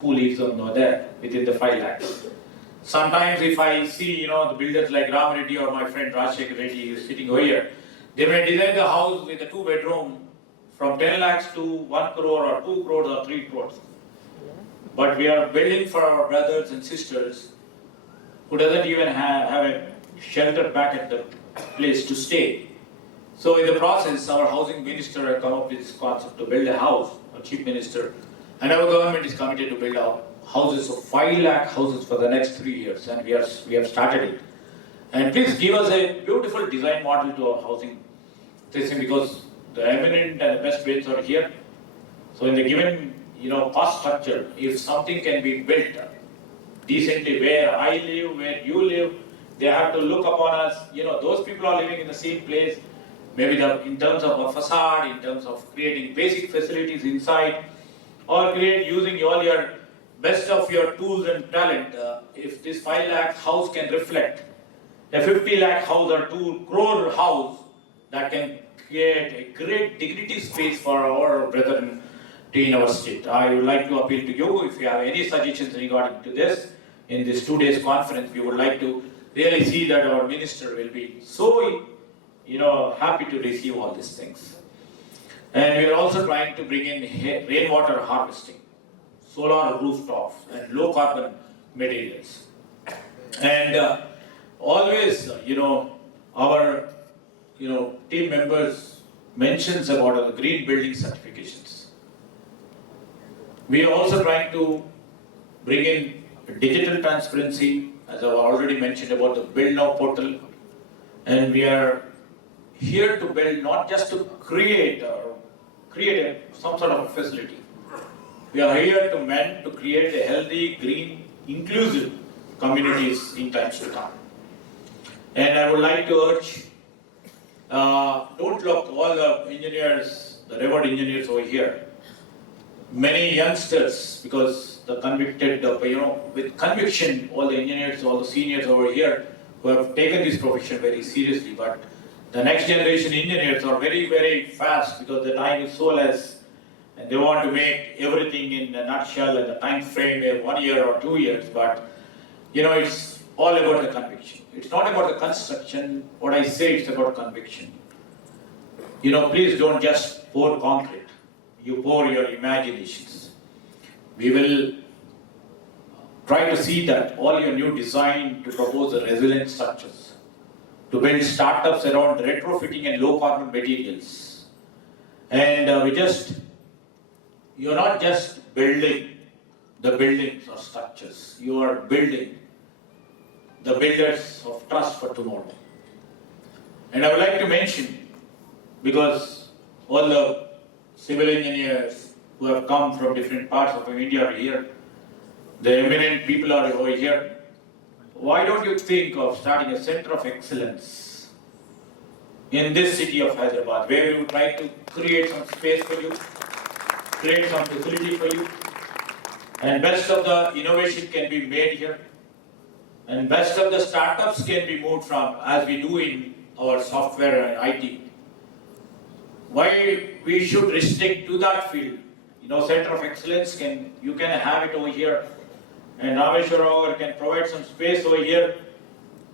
who lives over there within the 5 lakhs. Sometimes if I see, the builders like Ram Reddy or my friend Rajshekar Reddy is sitting over here, they may design the house with a 2-bedroom from 10 lakhs to 1 crore or 2 crores or 3 crores. But we are building for our brothers and sisters who doesn't even have a shelter back at the place to stay. So in the process, our housing minister has come up with this concept to build a house, our chief minister, and our government is committed to build out houses of 5 lakh houses for the next 3 years, and we have started it. And please give us a beautiful design model to our housing system, because the eminent and the best brains are here. So in the given cost structure, if something can be built decently where I live, where you live, they have to look upon us. Those people are living in the same place. Maybe in terms of a facade, in terms of creating basic facilities inside, or using all your best of your tools and talent. If this 5 lakh house can reflect a 50 lakh house or 2 crore house, that can create a great dignity space for our brethren in our state. I would like to appeal to you, if you have any suggestions regarding to this, in this 2 days conference, we would like to really see that our minister will be so happy to receive all these things. And we are also trying to bring in rainwater harvesting, solar rooftops, and low carbon materials. And always, our team members mentions about the green building certifications. We are also trying to bring in digital transparency, as I've already mentioned about the Build Now portal. And we are here to build, not just to create some sort of a facility. We are here to create a healthy, green, inclusive communities in times to come. And I would like to urge, don't look all the engineers, the revered engineers over here. Many youngsters, because the convicted, with conviction, all the engineers, all the seniors over here who have taken this profession very seriously. But the next generation engineers are very, very fast, because the time is so less, and they want to make everything in a nutshell in a time frame of 1 year or 2 years. But it's all about the conviction. It's not about the construction. What I say, it's about conviction. Please don't just pour concrete. You pour your imaginations. We will try to see that all your new design to propose the resilient structures, to build startups around retrofitting and low carbon materials. And you're not just building the buildings or structures, you are building the builders of trust for tomorrow. And I would like to mention, because all the civil engineers who have come from different parts of India are here, the eminent people are over here. Why don't you think of starting a center of excellence in this city of Hyderabad, where we would try to create some space for you, create some facility for you, and best of the innovation can be made here, and best of the startups can be moved from, as we do in our software and IT. Why we should restrict to that field? Center of excellence, you can have it over here, and Rameshwar can provide some space over here.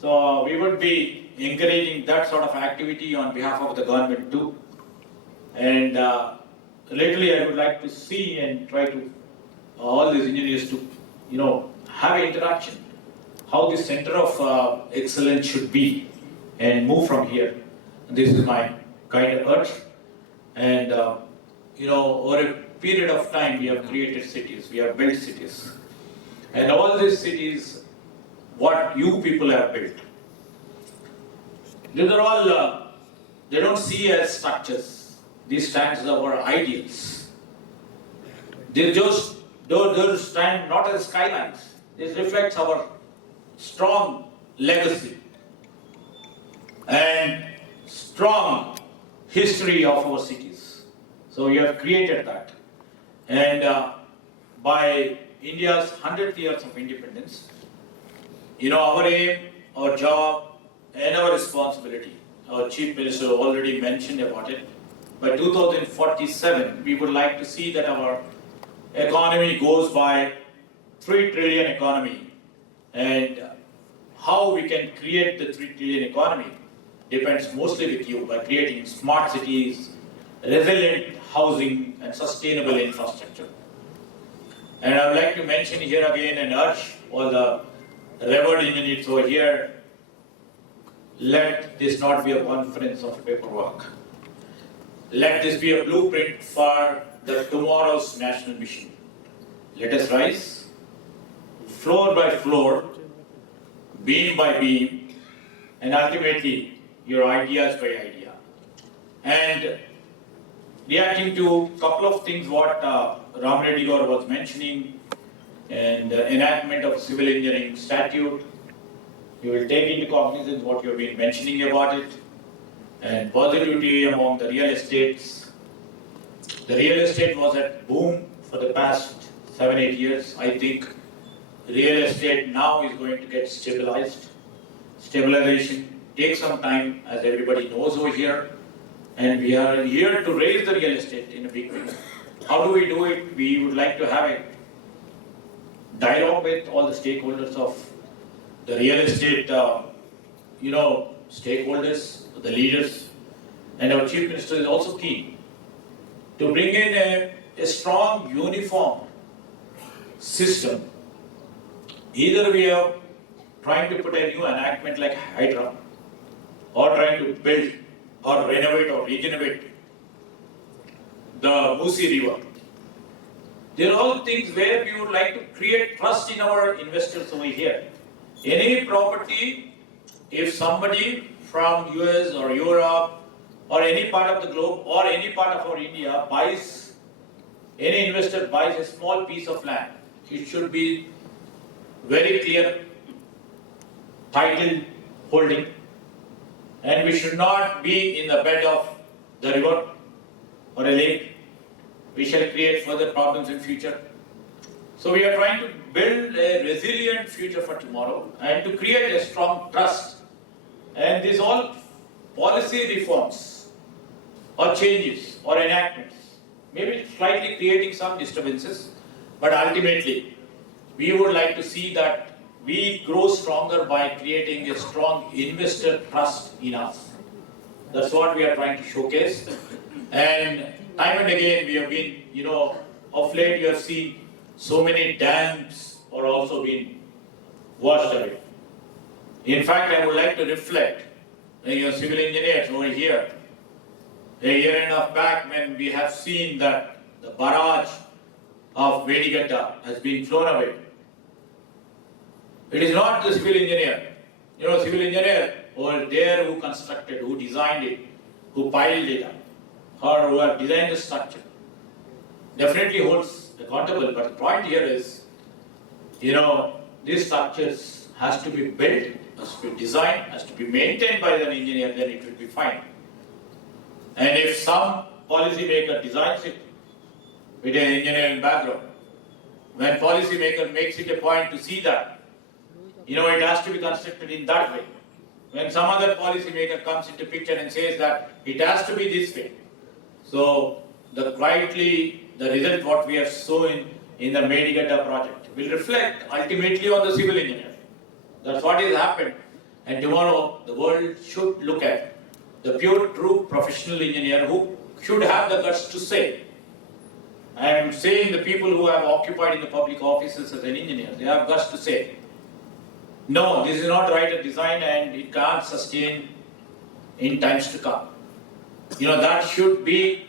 So we would be encouraging that sort of activity on behalf of the government too. And lately I would like to see and try to all these engineers to have interaction, how the center of excellence should be, and move from here. And this is my kind of urge. And over a period of time, we have created cities, we have built cities. And all these cities, what you people have built, these are all, they don't see as structures. These stand as our ideals. They just stand not as skylines. This reflects our strong legacy and strong history of our cities. So we have created that. And by India's 100th years of independence, our aim, our job, and our responsibility, our Chief Minister already mentioned about it, by 2047, we would like to see that our economy goes by 3 trillion economy, and how we can create the 3 trillion economy depends mostly with you by creating smart cities, resilient housing and sustainable infrastructure. And I would like to mention here again and urge all the revered engineers over here, let this not be a conference of paperwork. Let this be a blueprint for the tomorrow's national mission. Let us rise, floor by floor, beam by beam, and ultimately your ideas by idea. And reacting to a couple of things what Ram Reddy Gaur was mentioning, and the enactment of civil engineering statute, you will take into cognizance what you have been mentioning about it, and positivity among the real estates. The real estate was at boom for the past 7-8 years. I think real estate now is going to get stabilized. Stabilization takes some time, as everybody knows over here, and we are here to raise the real estate in a big way. How do we do it? We would like to have a dialogue with all the stakeholders of the real estate, stakeholders, the leaders, and our Chief Minister is also keen to bring in a strong, uniform system. Either we are trying to put a new enactment like Hydra, or trying to build or renovate or regenerate the Musi River. There are all things where we would like to create trust in our investors over here. Any property, if somebody from US or Europe or any part of the globe or any part of our India buys, any investor buys a small piece of land, it should be very clear title holding, and we should not be in the bed of the river or a lake. We shall create further problems in future. So we are trying to build a resilient future for tomorrow and to create a strong trust. And these all policy reforms or changes or enactments, maybe slightly creating some disturbances, but ultimately we would like to see that we grow stronger by creating a strong investor trust in us. That's what we are trying to showcase. And time and again we have been, of late you have seen so many dams are also being washed away. In fact, I would like to reflect your civil engineers over here. A year and a half back when we have seen that the barrage of Vedigadda has been flown away. It is not the civil engineer. Civil engineer over there who constructed, who designed it, who piled it up, or who have designed the structure. Definitely holds accountable, but the point here is, these structures has to be built, has to be designed, has to be maintained by an engineer, then it will be fine. And if some policy maker designs it with an engineering background, when policy maker makes it a point to see that, it has to be constructed in that way. When some other policy maker comes into picture and says that it has to be this way. So the result what we have shown in the Vedigadda project will reflect ultimately on the civil engineer. That's what has happened. And tomorrow the world should look at the pure, true professional engineer who should have the guts to say. I am saying the people who have occupied in the public offices as an engineer, they have guts to say, no, this is not right at design and it can't sustain in times to come. That should be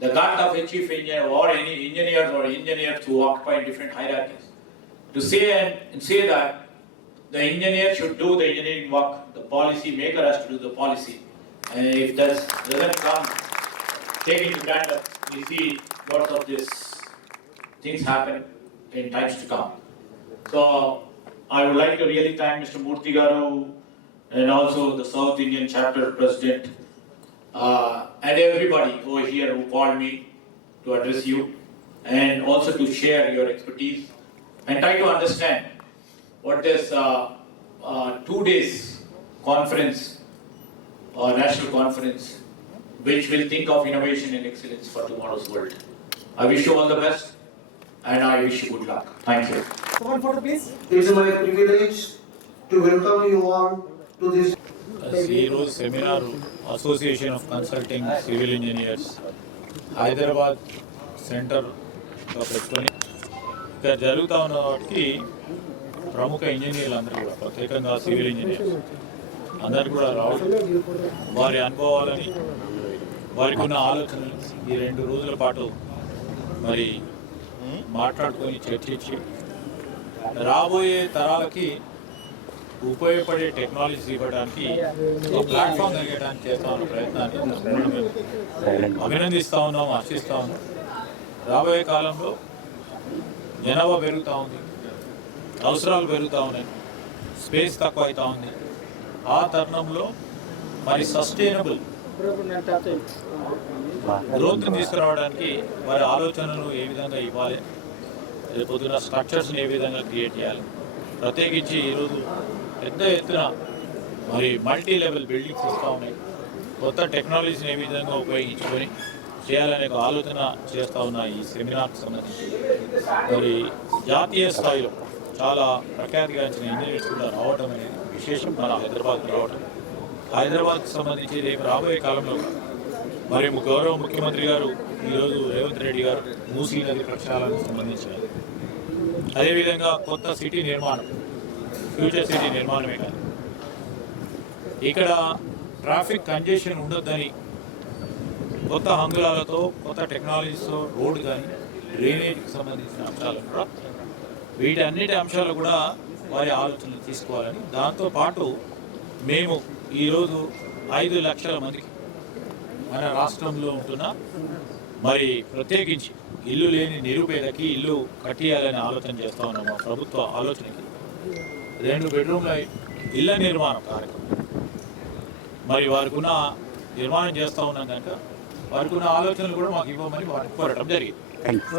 the gut of a chief engineer or any engineers who occupy different hierarchies. To say that the engineer should do the engineering work, the policy maker has to do the policy. And if that doesn't come, take into account, we see lots of these things happen in times to come. So I would like to really thank Mr. Murthy Garu and also the South Indian chapter president and everybody over here who called me to address you and also to share your expertise and try to understand what this 2 days conference or national conference which will think of innovation and excellence for tomorrow's world. I wish you all the best. and I wish you good luck. Thank you. One photo, please. It's my privilege to welcome you all to this. ఈరోజు seminar association of consulting civil engineers Hyderabad సెంటర్లో పెట్టుకొని ఇక్కడ జరుగుతూ ఉన్న వాటికి ప్రముఖ ఇంజనీర్లు అందరూ కూడా ప్రత్యేకంగా సివిల్ ఇంజనీర్స్ అందరు కూడా రావడం, వారి అనుభవాలని, వారికి ఉన్న ఆలోచనలు ఈ 2 రోజుల పాటు మరి మాట్లాడుకొని చర్చించి రాబోయే తరాలకి ఉపయోగపడే టెక్నాలజీ ఇవ్వడానికి ఒక ప్లాట్ఫామ్ కలిగడానికి చేస్తా ఉన్న ప్రయత్నాన్ని అభినందిస్తూ ఉన్నాం, ఆశిస్తూ ఉన్నాం. రాబోయే కాలంలో జనాభా పెరుగుతూ ఉంది, అవసరాలు పెరుగుతూ ఉన్నాయి, స్పేస్ తక్కువ అవుతూ ఉంది. ఆ తరుణంలో మరి సస్టైనబుల్ గ్రోత్ని తీసుకురావడానికి వారి ఆలోచనలు ఏ విధంగా ఇవ్వాలి, రేపు పొద్దున స్ట్రక్చర్స్ని ఏ విధంగా క్రియేట్ చేయాలి, ప్రత్యేకించి ఈరోజు పెద్ద ఎత్తున మరి మల్టీ లెవెల్ బిల్డింగ్స్ వస్తూ ఉన్నాయి, కొత్త టెక్నాలజీని ఏ విధంగా ఉపయోగించుకొని చేయాలనే ఒక ఆలోచన చేస్తూ ఉన్న ఈ సెమినార్కి సంబంధించి మరి జాతీయ స్థాయిలో చాలా ప్రఖ్యాతిగాంచిన ఇంజనీర్స్ కూడా రావడం అనేది విశేషం. మన హైదరాబాద్కు రావడం, హైదరాబాద్కి సంబంధించి రేపు రాబోయే కాలంలో మరి గౌరవ ముఖ్యమంత్రి గారు ఈరోజు రేవంత్ రెడ్డి గారు మూసీ నది ప్రక్షాళనకు సంబంధించిన, అదేవిధంగా కొత్త సిటీ నిర్మాణం, ఫ్యూచర్ సిటీ నిర్మాణమే కాదు, ఇక్కడ ట్రాఫిక్ కంజెషన్ ఉండొద్దని కొత్త హంగులాలతో, కొత్త టెక్నాలజీస్తో రోడ్డు కానీ డ్రైనేజ్కి సంబంధించిన అంశాలు కూడా, వీటన్నిటి అంశాలు కూడా వారి ఆలోచనలు తీసుకోవాలని, దాంతోపాటు మేము ఈరోజు 5 లక్షల మందికి మన రాష్ట్రంలో ఉంటున్న మరి ప్రత్యేకించి ఇల్లు లేని నిరుపేదకి ఇల్లు కట్టియాలని ఆలోచన చేస్తూ ఉన్నాం. మా ప్రభుత్వ ఆలోచనకి 2 బెడ్రూమ్ల ఇళ్ళ నిర్మాణం కార్యక్రమం మరి వారికి ఉన్న నిర్మాణం చేస్తూ ఉన్నాం కనుక వారికి ఉన్న ఆలోచనలు కూడా మాకు ఇవ్వమని వారికి కోరటం జరిగింది.